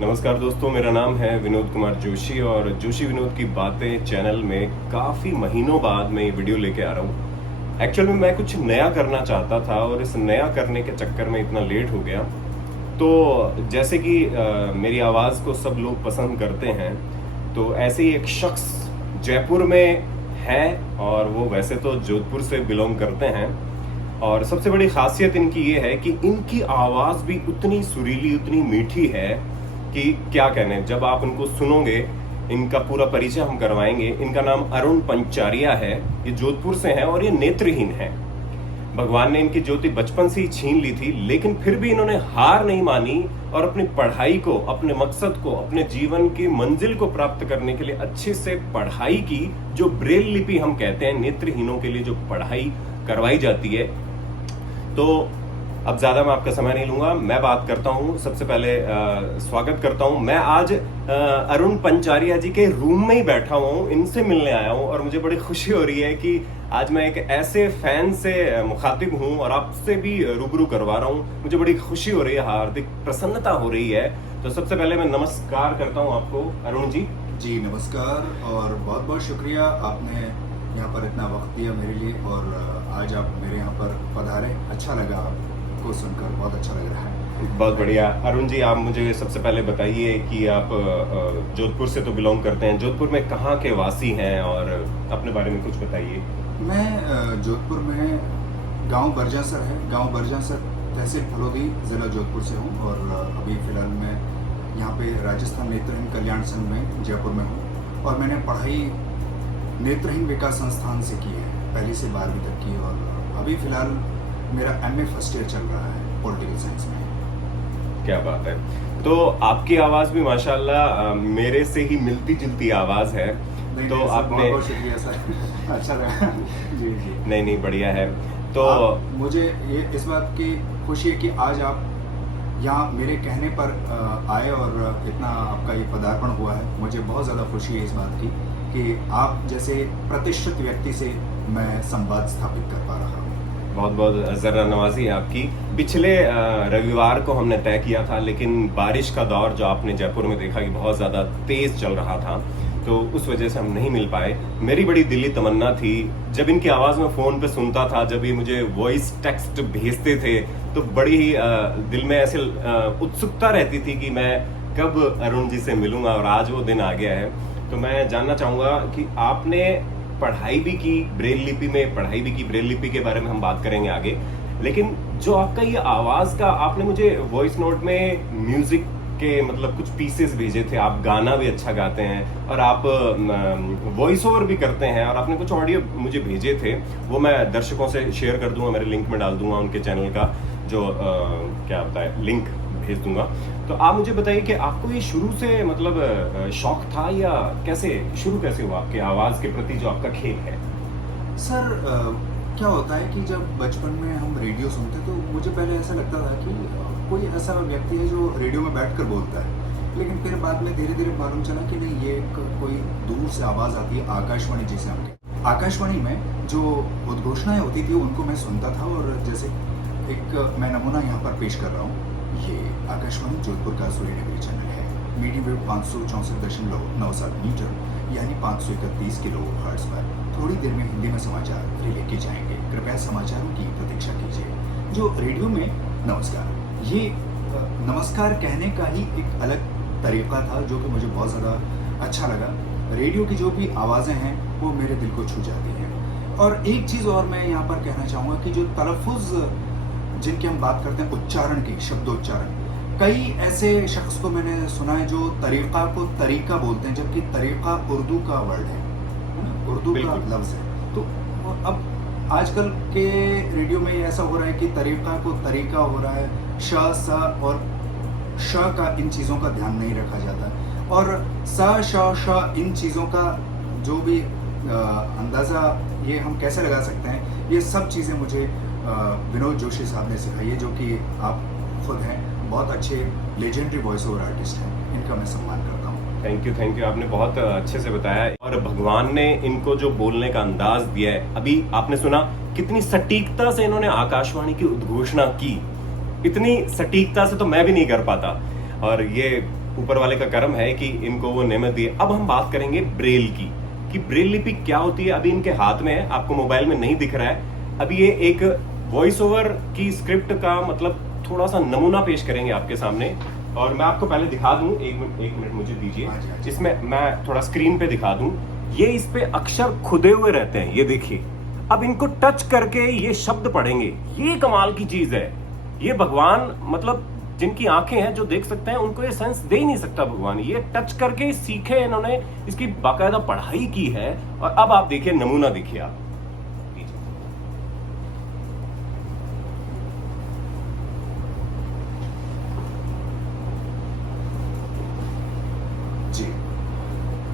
नमस्कार दोस्तों, मेरा नाम है विनोद कुमार जोशी और जोशी विनोद की बातें चैनल में काफ़ी महीनों बाद मैं ये वीडियो लेके आ रहा हूँ। एक्चुअल में मैं कुछ नया करना चाहता था और इस नया करने के चक्कर में इतना लेट हो गया। तो जैसे कि मेरी आवाज़ को सब लोग पसंद करते हैं, तो ऐसे ही एक शख्स जयपुर में है और वो वैसे तो जोधपुर से बिलोंग करते हैं। और सबसे बड़ी खासियत इनकी ये है कि इनकी आवाज़ भी उतनी सुरीली, उतनी मीठी है कि क्या कहने। जब आप उनको सुनोगे, इनका पूरा परिचय हम करवाएंगे। इनका नाम अरुण पंचारिया है, ये जोधपुर से हैं और ये नेत्रहीन हैं। भगवान ने इनकी ज्योति बचपन से ही छीन ली थी, लेकिन फिर भी इन्होंने हार नहीं मानी और अपनी पढ़ाई को, अपने मकसद को, अपने जीवन की मंजिल को प्राप्त करने के लिए अच्छे से पढ़ाई की। जो ब्रेल लिपि हम कहते हैं, नेत्रहीनों के लिए जो पढ़ाई करवाई जाती है। तो अब ज़्यादा मैं आपका समय नहीं लूँगा, मैं बात करता हूँ। सबसे पहले स्वागत करता हूँ। मैं आज अरुण पंचारिया जी के रूम में ही बैठा हुआ हूँ, इनसे मिलने आया हूँ और मुझे बड़ी खुशी हो रही है कि आज मैं एक ऐसे फैन से मुखातिब हूँ और आपसे भी रूबरू करवा रहा हूँ। मुझे बड़ी खुशी हो रही है, हार्दिक प्रसन्नता हो रही है। तो सबसे पहले मैं नमस्कार करता हूँ आपको अरुण जी। जी नमस्कार और बहुत बहुत शुक्रिया, आपने यहाँ पर इतना वक्त दिया मेरे लिए और आज आप मेरे यहाँ पर पधारे। अच्छा लगा आपको सुनकर, बहुत अच्छा लग रहा है। बहुत बढ़िया। अरुण जी, आप मुझे सबसे पहले बताइए कि आप जोधपुर से तो बिलोंग करते हैं, जोधपुर में कहाँ के वासी हैं और अपने बारे में कुछ बताइए। मैं जोधपुर में गांव बरजासर है, गांव बरजासर तहसील फलोदी, ज़िला जोधपुर से हूँ और अभी फ़िलहाल मैं यहाँ पे राजस्थान नेत्रहीन कल्याण संघ में जयपुर में हूँ और मैंने पढ़ाई नेत्रहीन विकास संस्थान से की है, पहली से 12वीं तक की और अभी फ़िलहाल मेरा MA फर्स्ट ईयर चल रहा है पॉलिटिकल साइंस में। क्या बात है। तो आपकी आवाज़ भी माशाल्लाह मेरे से ही मिलती जुलती आवाज़ है। नहीं, तो नहीं, आपने बहुत शुक्रिया सर। अच्छा रहा। जी जी। नहीं बढ़िया है। तो मुझे ये इस बात की खुशी है कि आज आप यहाँ मेरे कहने पर आए और इतना आपका ये पदार्पण हुआ है। मुझे बहुत ज़्यादा खुशी है इस बात की कि आप जैसे प्रतिष्ठित व्यक्ति से मैं संवाद स्थापित कर पा रहा हूँ। बहुत बहुत ज़रा नवाजी है आपकी। पिछले रविवार को हमने तय किया था, लेकिन बारिश का दौर जो आपने जयपुर में देखा कि बहुत ज़्यादा तेज़ चल रहा था, तो उस वजह से हम नहीं मिल पाए। मेरी बड़ी दिली तमन्ना थी, जब इनकी आवाज़ में फ़ोन पे सुनता था, जब ये मुझे वॉइस टेक्स्ट भेजते थे, तो बड़ी ही दिल में ऐसे उत्सुकता रहती थी कि मैं कब अरुण जी से मिलूँगा और आज वो दिन आ गया है। तो मैं जानना चाहूँगा कि आपने पढ़ाई भी की ब्रेल लिपि में, पढ़ाई भी की ब्रेल लिपि के बारे में हम बात करेंगे आगे, लेकिन जो आपका ये आवाज़ का, आपने मुझे वॉइस नोट में म्यूज़िक के मतलब कुछ पीसेस भेजे थे। आप गाना भी अच्छा गाते हैं और आप वॉइस ओवर भी करते हैं और आपने कुछ ऑडियो मुझे भेजे थे, वो मैं दर्शकों से शेयर कर दूंगा, मेरे लिंक में डाल दूंगा उनके चैनल का, जो क्या होता है, लिंक भेज दूंगा। तो आप मुझे बताइए कि आपको ये शुरू से मतलब शौक था या कैसे शुरू कैसे हुआ आपके आवाज़ के प्रति जो आपका खेल है? सर क्या होता है कि जब बचपन में हम रेडियो सुनते तो मुझे पहले ऐसा लगता था कि कोई ऐसा व्यक्ति है जो रेडियो में बैठकर बोलता है, लेकिन फिर बाद में धीरे धीरे मालूम चला कि नहीं, ये कोई दूर से आवाज़ आती है, आकाशवाणी जिसे हम कहते हैं। आकाशवाणी में जो उद्घोषणाएं होती थी उनको मैं सुनता था और जैसे एक मैं नमूना यहाँ पर पेश कर रहा हूँ। ये आकाशवाणी जोधपुर का सूर्यनगरी चैनल है, मीडियम वेव 564.97 मीटर यानी 531 किलो हर्ट्ज पर। थोड़ी देर में हिंदी में समाचार फिर लेके जाएंगे, कृपया समाचारों की प्रतीक्षा कीजिए। जो रेडियो में नमस्कार, ये नमस्कार कहने का ही एक अलग तरीका था जो कि मुझे बहुत ज़्यादा अच्छा लगा। रेडियो की जो भी आवाज़ें हैं वो मेरे दिल को छू जाती हैं। और एक चीज़ और मैं यहाँ पर कहना चाहूँगा कि जो तलफ़ुज़ जिनकी हम बात करते हैं, उच्चारण की, शब्दोच्चारण, कई ऐसे शख्स को मैंने सुना है जो तरीक़ा को तरीका बोलते हैं, जबकि तरीक़ा उर्दू का वर्ड है, उर्दू का लफ्ज़ है। तो अब आजकल के रेडियो में ऐसा हो रहा है कि तरीक़ा को तरीका हो रहा है, श स और श का इन चीज़ों का ध्यान नहीं रखा जाता और स श श इन चीज़ों का जो भी अंदाज़ा ये हम कैसे लगा सकते हैं, ये सब चीज़ें मुझे विनोद जोशी साहब ने सिखाई है, जो कि आप खुद हैं, बहुत अच्छे लेजेंडरी वॉइस ओवर आर्टिस्ट हैं, इनका मैं सम्मान करता हूँ। थैंक यू, आपने बहुत अच्छे से बताया और भगवान ने इनको जो बोलने का अंदाज दिया है, अभी आपने सुना कितनी सटीकता से इन्होंने आकाशवाणी की उद्घोषणा की। इतनी सटीकता से तो मैं भी नहीं कर पाता। और ये ऊपर वाले का कर्म है कि इनको वो नेमत दी है। अब हम बात करेंगे ब्रेल की, कि ब्रेल लिपि क्या होती है। अभी इनके हाथ में है, आपको मोबाइल में नहीं दिख रहा है। अभी ये एक वॉइस ओवर की स्क्रिप्ट का मतलब थोड़ा सा नमूना पेश करेंगे आपके सामने, और मैं आपको पहले दिखा दूं। एक मिनट मुझे दीजिए, जिसमें मैं थोड़ा स्क्रीन पे दिखा दूं। ये इस पे अक्षर खुदे हुए रहते हैं, ये देखिए। अब इनको टच करके ये शब्द पढ़ेंगे, ये कमाल की चीज है। ये भगवान, मतलब जिनकी आंखें हैं, जो देख सकते हैं, उनको ये सेंस दे ही नहीं सकता भगवान। ये टच करके सीखे, इन्होंने इसकी बाकायदा पढ़ाई की है। और अब आप देखिए, नमूना देखिए आप। जी,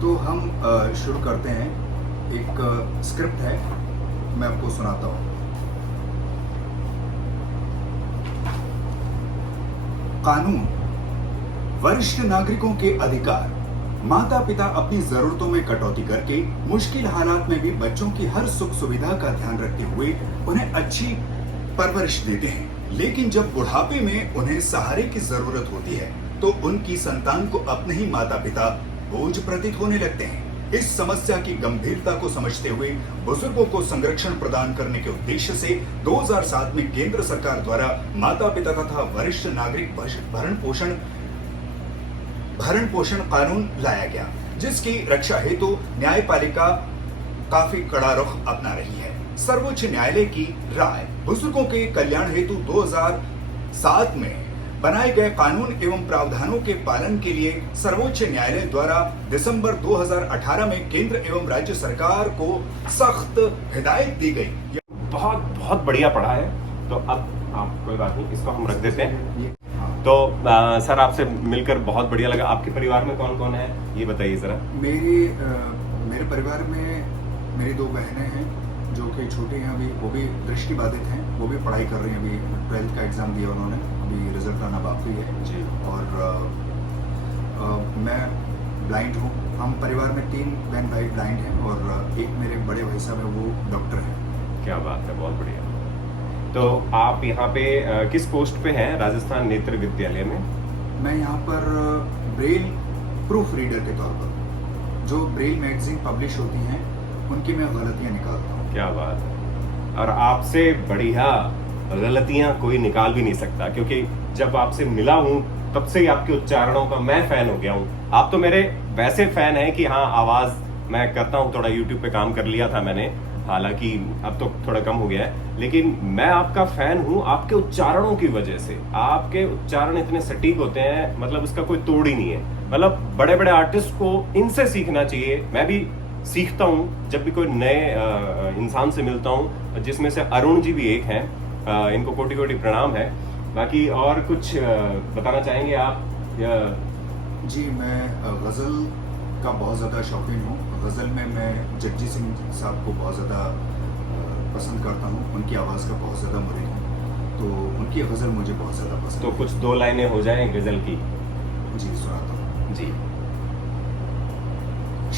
तो हम शुरू करते हैं। एक स्क्रिप्ट है, मैं आपको सुनाता हूँ। कानून, वरिष्ठ नागरिकों के अधिकार। माता पिता अपनी जरूरतों में कटौती करके मुश्किल हालात में भी बच्चों की हर सुख सुविधा का ध्यान रखते हुए उन्हें अच्छी परवरिश देते हैं, लेकिन जब बुढ़ापे में उन्हें सहारे की जरूरत होती है तो उनकी संतान को अपने ही माता पिता बोझ प्रतीत होने लगते हैं। इस समस्या की गंभीरता को समझते हुए बुजुर्गों को संरक्षण प्रदान करने के उद्देश्य से 2007 में केंद्र सरकार द्वारा माता पिता तथा वरिष्ठ नागरिक भरण पोषण कानून लाया गया, जिसकी रक्षा हेतु न्यायपालिका काफी कड़ा रुख अपना रही है। सर्वोच्च न्यायालय की राय, बुजुर्गों के कल्याण हेतु 2007 में बनाए गए कानून एवं प्रावधानों के पालन के लिए सर्वोच्च न्यायालय द्वारा दिसंबर 2018 में केंद्र एवं राज्य सरकार को सख्त हिदायत दी गई। बहुत बहुत बढ़िया पढ़ा है। तो अब आप कोई बात नहीं, इसको हम रख देते हैं। तो सर, आपसे मिलकर बहुत बढ़िया लगा। आपके परिवार में कौन कौन है, ये बताइए जरा। मेरे परिवार में मेरी 2 बहनें हैं जो कि छोटी हैं अभी, वो भी दृष्टिबाधित हैं, वो भी पढ़ाई कर रही हैं। अभी 12th का एग्जाम दिया उन्होंने, अभी रिजल्ट आना बाकी है जी। और मैं ब्लाइंड हूँ। हम परिवार में 3 बहन भाई ब्लाइंड हैं और एक मेरे बड़े भाई साहब हैं, वो डॉक्टर हैं। क्या बात है, बहुत बढ़िया। तो आप यहाँ पे किस पोस्ट पे हैं राजस्थान नेत्र विद्यालय में? मैं यहाँ पर ब्रेल प्रूफ रीडर के तौर पर, जो ब्रेल मैगजीन पब्लिश होती हैं उनकी मैं गलतियाँ निकालता हूँ। क्या बात है। और आपसे बढ़िया गलतियां कोई निकाल भी नहीं सकता, क्योंकि जब आपसे मिला हूं तब से ही आपके उच्चारणों का मैं फैन हो गया हूं। आप तो मेरे वैसे फैन हैं कि हाँ, आवाज मैं करता हूं, थोड़ा यूट्यूब पे काम कर लिया था मैंने, हालांकि अब तो थोड़ा कम हो गया है, लेकिन मैं आपका फैन हूं आपके उच्चारणों की वजह से। आपके उच्चारण इतने सटीक होते हैं, मतलब उसका कोई तोड़ ही नहीं है। मतलब बड़े बड़े आर्टिस्ट को इनसे सीखना चाहिए। मैं भी सीखता हूँ जब भी कोई नए इंसान से मिलता हूँ, जिसमें से अरुण जी भी एक हैं। इनको कोटि कोटि प्रणाम है। बाकी और कुछ बताना चाहेंगे आप? जी, मैं गज़ल का बहुत ज़्यादा शौकीन हूँ। गज़ल में मैं जगजीत सिंह साहब को बहुत ज़्यादा पसंद करता हूँ, उनकी आवाज़ का बहुत ज़्यादा मुरीद हूँ, तो उनकी गज़ल मुझे बहुत ज़्यादा पसंद। तो कुछ 2 लाइनें हो जाएं गज़ल की? जी, सुनाता हूँ जी।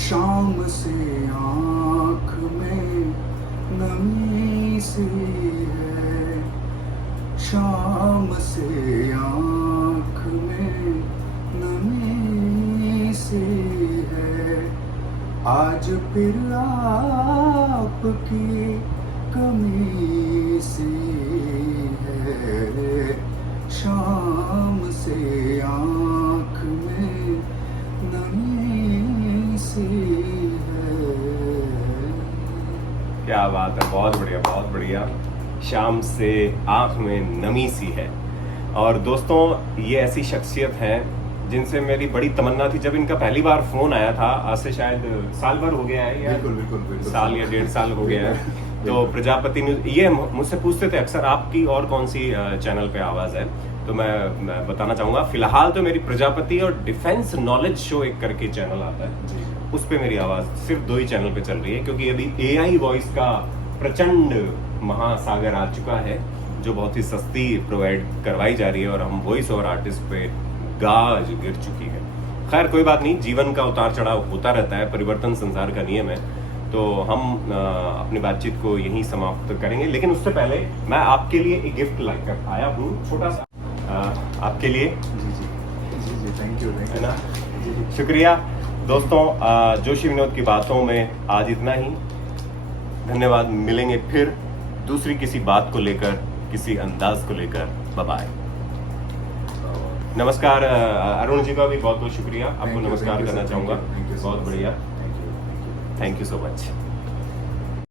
शाम से आँख में नमी सी है, शाम से आँख में नमी सी है, आज फिर आपकी कमी सी है, शाम से आँख में नमी सी है। क्या बात है, बहुत बढ़िया, बहुत बढ़िया। शाम से आंख में नमी सी है। और दोस्तों, ये ऐसी शख्सियत हैं जिनसे मेरी बड़ी तमन्ना थी। जब इनका पहली बार फोन आया था, आज से शायद साल भर हो गया है, या बिल्कुल साल या 1.5 साल हो गया है। तो प्रजापति न्यूज, ये मुझसे पूछते थे अक्सर आपकी और कौन सी चैनल पे आवाज है, तो मैं बताना चाहूंगा फिलहाल तो मेरी प्रजापति और डिफेंस नॉलेज शो एक करके चैनल आता है, उस पे मेरी आवाज सिर्फ 2 ही चैनल पे चल रही है, क्योंकि अभी AI वॉइस का प्रचंड महासागर आ चुका है, जो बहुत ही सस्ती प्रोवाइड करवाई जा रही है, और हम वॉइस ओवर आर्टिस्ट पे गाज गिर चुकी है। खैर कोई बात नहीं, जीवन का उतार चढ़ाव होता रहता है, परिवर्तन संसार का नियम है। तो हम अपनी बातचीत को यहीं समाप्त करेंगे, लेकिन उससे पहले मैं आपके लिए एक गिफ्ट लेकर आया हूँ, छोटा सा आपके लिए। जी थैंक यू है ना। शुक्रिया दोस्तों, जोशी विनोद की बातों में आज इतना ही। धन्यवाद, मिलेंगे फिर दूसरी किसी बात को लेकर, किसी अंदाज को लेकर। Bye bye. नमस्कार अरुण जी का भी बहुत बहुत शुक्रिया, आपको नमस्कार करना चाहूँगा। बहुत बढ़िया, थैंक यू सो मच।